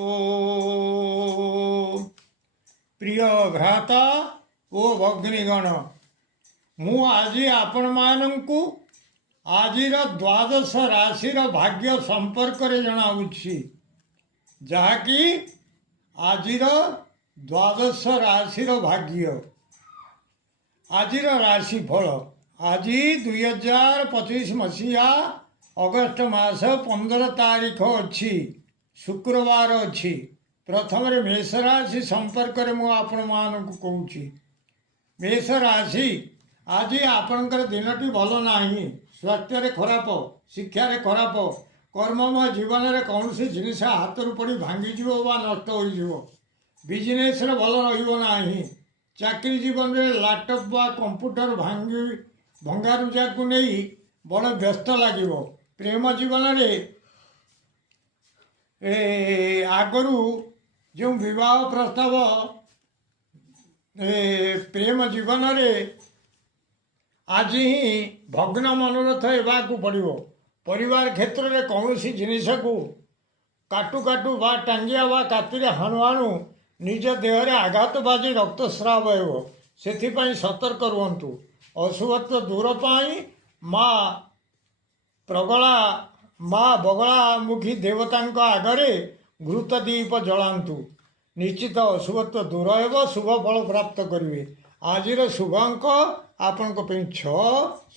ओ प्रिय भ्राता ओ भग्नीगण मु आज आपण मानंकु आजिर द्वादश राशि भाग्य संपर्क रे जनाउछि जहाँकि आजिर द्वादश राशि भाग्य आजिर राशिफल आज 2025 मसीहा अगस्ट मास 15 तारीख अच्छी शुक्रवार अच्छी प्रथम मेष राशि संपर्क में मु आपण मानक कहूँ मेष राशि आज आपणकर दिनटी भल ना स्वास्थ्य खराब शिक्षा खराब कर्ममय जीवन में कौन सी जिनिस हाथ पड़ी भांगीज नष्ट हो बिजनेस भल रहा चाकरी जीवन में लैपटॉप व कंप्यूटर भांगी भंगारुजा को नहीं बड़ व्यस्त लगे प्रेम जीवन में आगरू जो विवाह प्रस्ताव प्रेम जीवन में आज ही भग्न मनोरथ होगाक पड़ो परिवार क्षेत्र में कौन सी जिनिस को काटू काटू बा टांगिया बा कातिर हाणु हाणु निज देह में आघात बाजी रक्तस्राव हो से सतर्क रुहतु अशुभत्व दूर पाई माँ प्रगला माँ बगलामुखी देवता आगरे घृतदीप जलांतु निश्चित अशुभत्व दूर हो शुभ फल प्राप्त करेंगे आज शुभ अंक आपण 6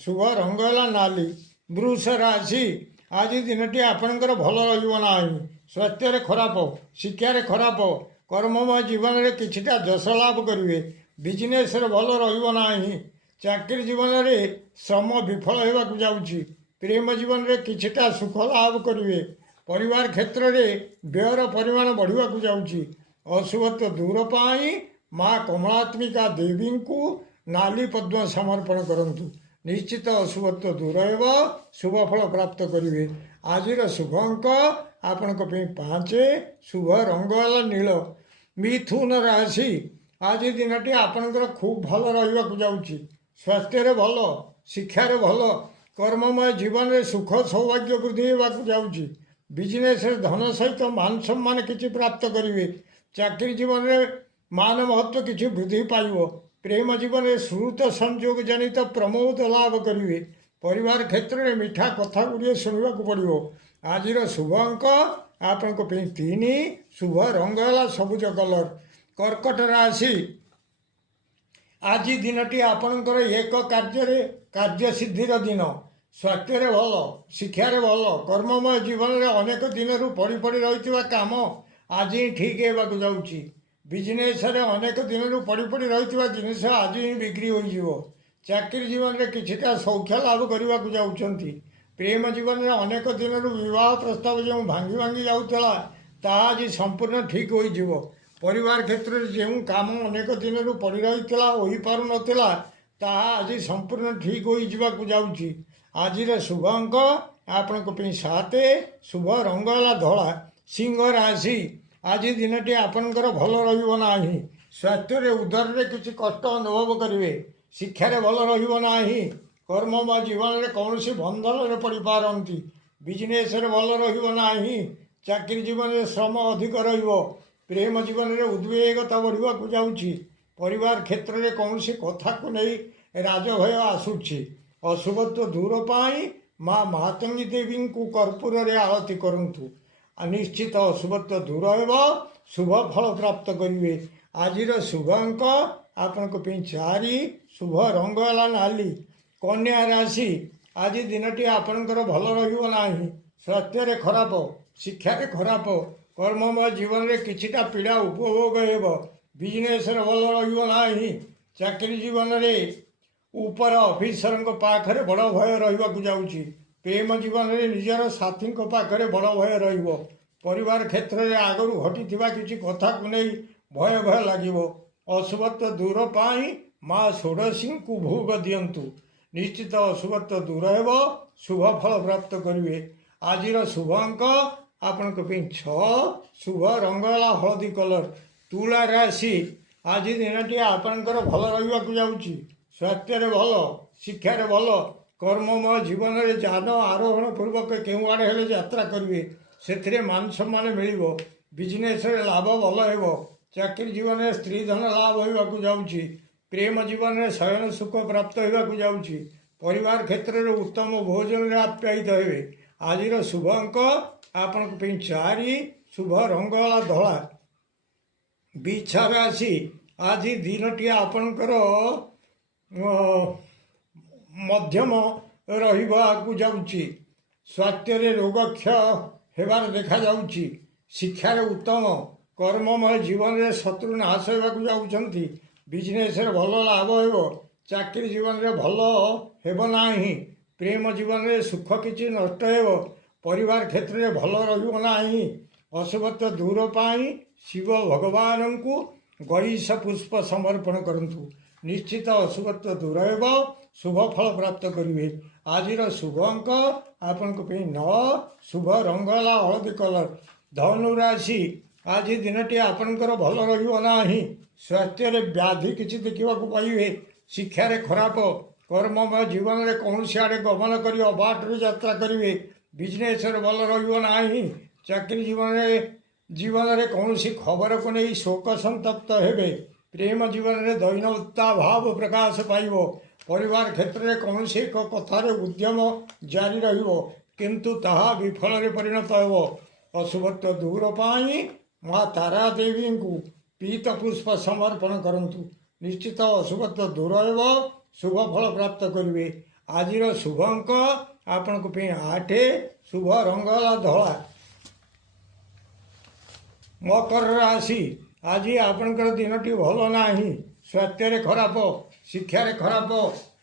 शुभ रंग है नाली वृष राशि आज दिनटी आपणकर भल रहा स्वास्थ्य खराब शिक्षा खराब कर्ममय जीवन में किछिटा जश लाभ करेंगे बिजनेस भल रहा चाकरी जीवन में श्रम विफल होगा जाऊँगी प्रेम जीवन में किछिटा सुख लाभ करेंगे परिवार क्षेत्र में व्ययर परिमाण बढ़ाक जाऊँगी अशुभत्व दूर पाई माँ कमलात्मिका देवी को नाली पद्म समर्पण करंतु निश्चित अशुभत्व दूर हो शुभ फल प्राप्त करेंगे आज शुभ अंक आपण 5 शुभ रंग है नील मिथुन राशि आज दिनटी आपणकर खूब भल रहा जाऊँगी स्वास्थ्य भल शिक्षा भल कर्ममय जीवन में सुख सौभाग्य वृद्धि होगा जाऊँगी बिजनेस धन सहित मान सम्मान किसी प्राप्त करेंगे चाकरी जीवन में मान महत्व किसी वृद्धि पाइब प्रेम जीवन में श्रुत संयोग जनित प्रमोद लाभ करेंगे परिवार क्षेत्र में मीठा कथा गुड़िए शुणा पड़ो आज शुभ अंक आपण 3 शुभ रंग है सबुज कलर कर्कट राशि आज दिनटी आपणकर एक कार्यसिद्धिर दिन स्वास्थ्य भल शिक्षा भल कर्ममय जीवन में अनेक दिन पड़ी पड़ी रही काम आज ही ठीक होगा जाऊँगी बिजनेस अनेक दिन पड़ी पड़ी रही जिनिस आज ही बिक्री हो चाकरी जीवन में किछिटा सौख्य लाभ करने को जाऊँगी प्रेम जीवन में अनेक दिन विवाह प्रस्ताव जो भांगी भांगी जाऊला आज संपूर्ण ठीक हो परिवार क्षेत्र में जो काम अनेक दिन पड़ रही हो पार नाला आज संपूर्ण ठीक हो जाऊँगी आज शुभ अंक आपण 7 शुभ रंग है धला सिंह राशि आज दिनटी आपणकर भल रहा स्वास्थ्य उदर में किसी कष्ट अनुभव करेंगे शिक्षा भल रहा कर्ममय जीवन में कौन सी बंधन में पड़ पारती बिजनेस भल रहा चाकरी जीवन में श्रम अधिक प्रेम जीवन में उद्वेगता बढ़ाक जाऊँगी परिवार क्षेत्र में कौन सी कथा को नहीं राजभय आसूची अशुभत्व दूर पाई माँ महातंगी देवी को कर्पूर आरती करंतु निश्चित अशुभत्व दूर हो शुभ फल प्राप्त करेंगे आज शुभ अंक आपण 4 शुभ रंग है नाली कन्या राशि आज दिनटी आपणकर भल रहा स्वास्थ्य खराब शिक्षा खराब कर्ममय जीवन में किछिटा पीड़ा उपभोग हो बिजनेस भल रहा चाकरी जीवन में ऊपर ऑफिसर पाखे बड़ भय रहा जाऊँगी प्रेम जीवन में निजर साथी पाखे बड़ भय परिवार क्षेत्र में आगु घटी किसी कथा को नहीं भय भय लगे अशुभत्व दूर पाई माँ षोडशी को भोग दिंतु निश्चित अशुभत्व दूर हो शुभ फल प्राप्त करेंगे आज शुभ अंक आपण 6 शुभ रंग है हलदी कलर तुला राशि आज दिनटी आपणकर भल रहा जाऊँगी स्वास्थ्य भल शिक्षा भल कर्ममय जीवन में जान आरोहण पूर्वक केउ आड़े हेले यात्रा करेंगे से मान सम्मान मिल ବିଜନେସରେ ଲାଭ ଭଲ ହେବ। ଚାକିରି ଜୀବନରେ ସ୍ତ୍ରୀ ଧନ ଲାଭ ହେବାକୁ ଯାଉଛି। ପ୍ରେମ ଜୀବନରେ ଶୟନ ସୁଖ ପ୍ରାପ୍ତ ହେବାକୁ ଯାଉଛି। ପରିବାର କ୍ଷେତ୍ରରେ ଉତ୍ତମ ଭୋଜନରେ ଆପ୍ୟାୟିତ ହେବେ। ଆଜିର ଶୁଭ ଅଙ୍କ ଆପଣଙ୍କ ପାଇଁ 4, ଶୁଭ ରଙ୍ଗ ହେଲା ଧଳା। ବିଛା ରାଶି, ଆଜି ଦିନଟି ଆପଣଙ୍କର ମଧ୍ୟମ ରହିବାକୁ ଯାଉଛି। ସ୍ୱାସ୍ଥ୍ୟରେ ରୋଗକ୍ଷୟ ହେବାର ଦେଖାଯାଉଛି। ଶିକ୍ଷାରେ ଉତ୍ତମ, କର୍ମମୟ ଜୀବନରେ ଶତ୍ରୁ ନାଶ ହେବାକୁ ଯାଉଛନ୍ତି। ବିଜନେସରେ ଭଲ ଲାଭ ହେବ। ଚାକିରି ଜୀବନରେ ଭଲ ହେବ ନାହିଁ। ପ୍ରେମ ଜୀବନରେ ସୁଖ କିଛି ନଷ୍ଟ ହେବ। ପରିବାର କ୍ଷେତ୍ରରେ ଭଲ ରହିବ ନାହିଁ। ଅଶୁଭତ୍ୱ ଦୂର ପାଇଁ ଶିବ ଭଗବାନଙ୍କୁ ଗଇସ ପୁଷ୍ପ ସମର୍ପଣ କରନ୍ତୁ। ନିଶ୍ଚିତ ଅଶୁଭତ୍ୱ ଦୂର ହେବ। ଶୁଭ ଫଳ ପ୍ରାପ୍ତ କରିବେ। ଆଜିର ଶୁଭ ଅଙ୍କ ଆପଣଙ୍କ ପାଇଁ 9, ଶୁଭ ରଙ୍ଗ ହେଲା ହଳଦୀ କଲର। ଧନୁ ରାଶି, ଆଜି ଦିନଟି ଆପଣଙ୍କର ଭଲ ରହିବ ନାହିଁ। ସ୍ୱାସ୍ଥ୍ୟରେ ବ୍ୟାଧି କିଛି ଦେଖିବାକୁ ପାଇବେ। ଶିକ୍ଷାରେ ଖରାପ, କର୍ମମୟ ଜୀବନରେ କୌଣସି ଆଡ଼େ ଗମନ କରି ଅବାଟରେ ଯାତ୍ରା କରିବେ। ବିଜନେସରେ ଭଲ ରହିବ ନାହିଁ। ଚାକିରି ଜୀବନରେ କୌଣସି ଖବରକୁ ନେଇ ଶୋକ ସନ୍ତପ୍ତ ହେବେ। ପ୍ରେମ ଜୀବନରେ ଦୈନବତା ଭାବ ପ୍ରକାଶ ପାଇବ। ପରିବାର କ୍ଷେତ୍ରରେ କୌଣସି ଏକ କଥାରେ ଉଦ୍ୟମ ଜାରି ରହିବ, କିନ୍ତୁ ତାହା ବିଫଳରେ ପରିଣତ ହେବ। ଅଶୁଭତ୍ୱ ଦୂର ପାଇଁ ମା ତାରା ଦେବୀଙ୍କୁ ପୀତ ପୁଷ୍ପ ସମର୍ପଣ କରନ୍ତୁ। ନିଶ୍ଚିତ ଅଶୁଭତ୍ୱ ଦୂର ହେବ। ଶୁଭ ଫଳ ପ୍ରାପ୍ତ କରିବେ। ଆଜିର ଶୁଭ ଅଙ୍କ ଆପଣଙ୍କ ପାଇଁ 8, ଶୁଭ ରଙ୍ଗ ହେଲା ଧଳା। ମକର ରାଶି, ଆଜି ଆପଣଙ୍କର ଦିନଟି ଭଲ ନାହିଁ। ସ୍ୱାସ୍ଥ୍ୟରେ ଖରାପ, ଶିକ୍ଷାରେ ଖରାପ,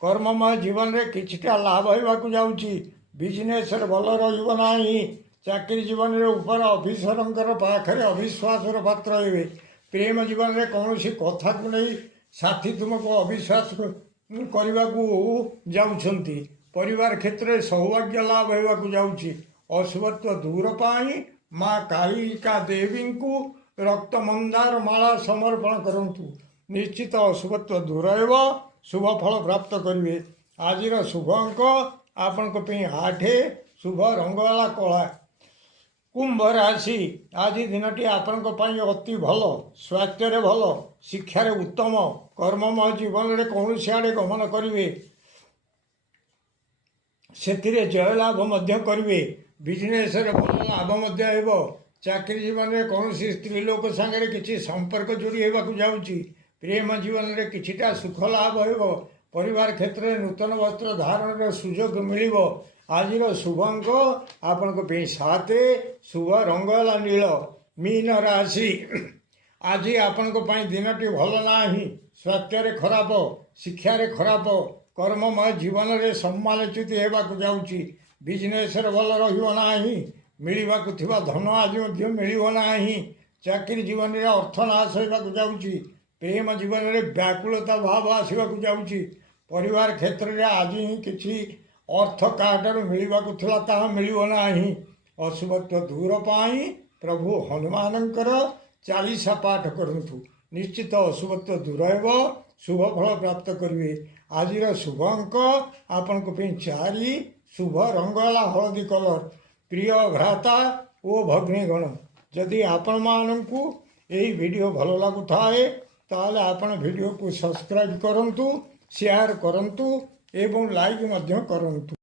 କର୍ମମୟ ଜୀବନରେ କିଛିଟା ଲାଭ ହେବାକୁ ଯାଉଛି। ବିଜନେସରେ ଭଲ ରହିବ ନାହିଁ। ଚାକିରି ଜୀବନରେ ଉପର ଅଫିସରଙ୍କର ପାଖରେ ଅବିଶ୍ୱାସର ପାତ୍ର ହେବେ। ପ୍ରେମ ଜୀବନରେ କୌଣସି କଥାକୁ ନେଇ ସାଥୀ ତୁମକୁ ଅବିଶ୍ୱାସ କରିବାକୁ ଯାଉଛନ୍ତି। ପରିବାର କ୍ଷେତ୍ରରେ ସୌଭାଗ୍ୟ ଲାଭ ହେବାକୁ ଯାଉଛି। ଅଶୁଭତ୍ୱ ଦୂର ପାଇଁ ମା କାଳିକା ଦେବୀଙ୍କୁ ରକ୍ତ ମନ୍ଦାର ମାଳା ସମର୍ପଣ କରନ୍ତୁ। ନିଶ୍ଚିତ ଅଶୁଭତ୍ୱ ଦୂର ହେବ। ଶୁଭ ଫଳ ପ୍ରାପ୍ତ କରିବେ। ଆଜିର ଶୁଭ ଅଙ୍କ ଆପଣଙ୍କ ପାଇଁ 8, ଶୁଭ ରଙ୍ଗ ହେଲା କଳା। କୁମ୍ଭ ରାଶି, ଆଜି ଦିନଟି ଆପଣଙ୍କ ପାଇଁ ଅତି ଭଲ। ସ୍ୱାସ୍ଥ୍ୟରେ ଭଲ, ଶିକ୍ଷାରେ ଉତ୍ତମ, କର୍ମମୟ ଜୀବନରେ କୌଣସି ଆଡ଼େ ଗମନ କରିବେ। ସେଥିରେ ଜୟଲାଭ ମଧ୍ୟ କରିବେ। ବିଜନେସରେ ଭଲ ଲାଭ ମଧ୍ୟ ହେବ। ଚାକିରି ଜୀବନରେ କୌଣସି ସ୍ତ୍ରୀ ଲୋକ ସାଙ୍ଗରେ କିଛି ସମ୍ପର୍କ ଯୋଡ଼ି ହେବାକୁ ଯାଉଛି। ପ୍ରେମ ଜୀବନରେ କିଛିଟା ସୁଖ ଲାଭ ହେବ। ପରିବାର କ୍ଷେତ୍ରରେ ନୂତନ ବସ୍ତ୍ର ଧାରଣର ସୁଯୋଗ ମିଳିବ। ଆଜିର ଶୁଭ ଅଙ୍କ ଆପଣଙ୍କ ପାଇଁ 7, ଶୁଭ ରଙ୍ଗ ହେଲା ନୀଳ। ମୀନ ରାଶି, ଆଜି ଆପଣଙ୍କ ପାଇଁ ଦିନଟି ଭଲ ନାହିଁ। ସ୍ୱାସ୍ଥ୍ୟରେ ଖରାପ, ଶିକ୍ଷାରେ ଖରାପ, କର୍ମମୟ ଜୀବନରେ ସମାଲୋଚିତ ହେବାକୁ ଯାଉଛି। ବିଜନେସରେ ଭଲ ରହିବ ନାହିଁ। ମିଳିବାକୁ ଥିବା ଧନ ଆଜି ମଧ୍ୟ ମିଳିବ ନାହିଁ। ଚାକିରି ଜୀବନରେ ଅର୍ଥ ନାଶ ହେବାକୁ ଯାଉଛି। ପ୍ରେମ ଜୀବନରେ ବ୍ୟାକୁଳତା ଭାବ ଆସିବାକୁ ଯାଉଛି। ପରିବାର କ୍ଷେତ୍ରରେ ଆଜି ହିଁ କିଛି ଅର୍ଥ କାହାଠାରୁ ମିଳିବାକୁ ଥିଲା, ତାହା ମିଳିବ ନାହିଁ। ଅଶୁଭତ୍ୱ ଦୂର ପାଇଁ ପ୍ରଭୁ ହନୁମାନଙ୍କର 40 ପାଠ କରନ୍ତୁ। ନିଶ୍ଚିତ ଅଶୁଭତ୍ୱ ଦୂର ହେବ। ଶୁଭ ଫଳ ପ୍ରାପ୍ତ କରିବେ। ଆଜିର ଶୁଭ ଅଙ୍କ ଆପଣଙ୍କ ପାଇଁ 4, ଶୁଭ ରଙ୍ଗ ହେଲା ହଳଦୀ କଲର। ପ୍ରିୟ ଭ୍ରାତା ଓ ଭଗ୍ନୀଗଣ, ଯଦି ଆପଣମାନଙ୍କୁ ଏହି ଭିଡ଼ିଓ ଭଲ ଲାଗୁଥାଏ ତାହେଲେ ଆପଣ ଭିଡ଼ିଓକୁ ସବସ୍କ୍ରାଇବ୍ କରନ୍ତୁ, ସେୟାର କରନ୍ତୁ ଏବଂ ଲାଇକ୍ ମଧ୍ୟ କରନ୍ତୁ।